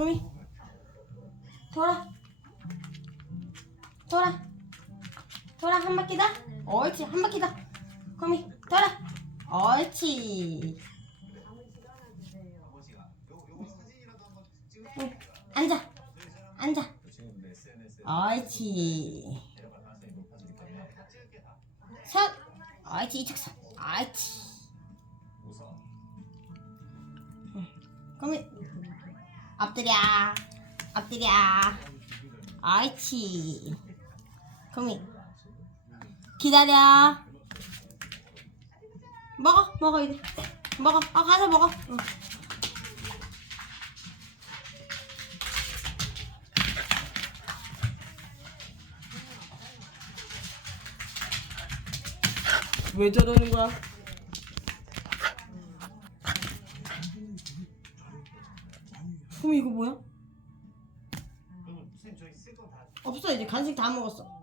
거미? 돌아. 돌아. 돌아 한 바퀴 다. 옳지 한 바퀴 다. 거미 돌아. 옳지. 응, 앉아. 앉아. 옳지. 선 옳지 이쪽 선 옳지. 거미 엎드려. 엎드려. 옳지. 거미 기다려. 먹어 먹어 이제. 먹어. 어 가서 먹어. 응. 왜 저러는 거야? 그럼 이거 뭐야? 선생님 저희 쓸건다 없어 이제 간식 다 먹었어